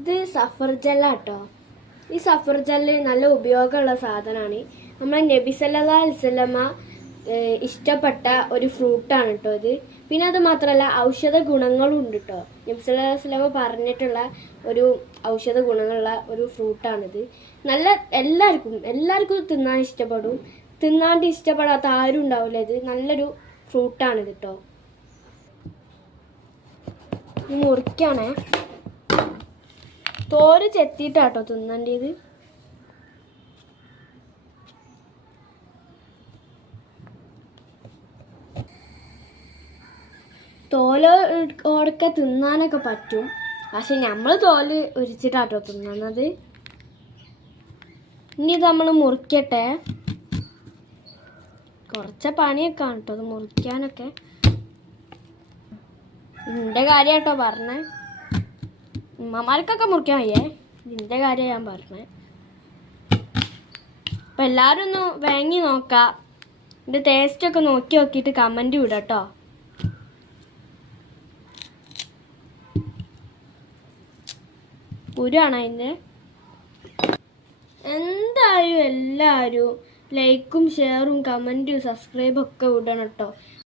ഇത് സഫർ ജെല്ലാട്ടോ ഈ സഫർ ജെല്ല് നല്ല ഉപയോഗമുള്ള സാധനമാണ്. നമ്മളെ നബി സല്ലല്ലാഹു അലൈഹി വസല്ലമ ഇഷ്ടപ്പെട്ട ഒരു ഫ്രൂട്ടാണ് കേട്ടോ ഇത്. പിന്നെ അത് മാത്രമല്ല ഔഷധ ഗുണങ്ങളും ഉണ്ട് കേട്ടോ നബി സല്ലല്ലാഹു അലൈഹി വസല്ലമ പറഞ്ഞിട്ടുള്ള ഒരു ഔഷധ ഗുണങ്ങളുള്ള ഒരു ഫ്രൂട്ടാണിത്. നല്ല എല്ലാവർക്കും എല്ലാവർക്കും തിന്നാൻ ഇഷ്ടപ്പെടും. തിന്നാണ്ട് ഇഷ്ടപ്പെടാത്ത ആരും ഉണ്ടാവില്ല ഇത്. നല്ലൊരു ഫ്രൂട്ടാണിത് കേട്ടോ മുറിക്കാണേ. തോൽ ചെത്തിയിട്ടാട്ടോ തിന്നേണ്ടത്. തോൽ ഓടൊക്കെ തിന്നാനൊക്കെ പറ്റും. പക്ഷെ നമ്മൾ തോൽ ഉരിച്ചിട്ടാട്ടോ തിന്നുന്നത് ഇനി ഇത് നമ്മൾ മുറിക്കട്ടെ. കുറച്ച് പണിയൊക്കെ ആണ് കേട്ടോ അത് മുറിക്കാനൊക്കെ. എന്റെ കാര്യാട്ടോ പറഞ്ഞേ. ഉമ്മമാർക്കൊക്കെ മുറിക്കാൻ വയ്യേ ഇതിന്റെ കാര്യം ഞാൻ പറഞ്ഞേ. അപ്പൊ എല്ലാരും ഒന്ന് വാങ്ങി നോക്കാം. ഇതിന്റെ ടേസ്റ്റ് ഒക്കെ നോക്കി നോക്കിയിട്ട് കമന്റ് വിടാട്ടോ പുരാണ് അതിന്റെ എന്തായാലും എല്ലാവരും ലൈക്കും ഷെയറും കമന്റും സബ്സ്ക്രൈബും ഒക്കെ വിടണം കേട്ടോ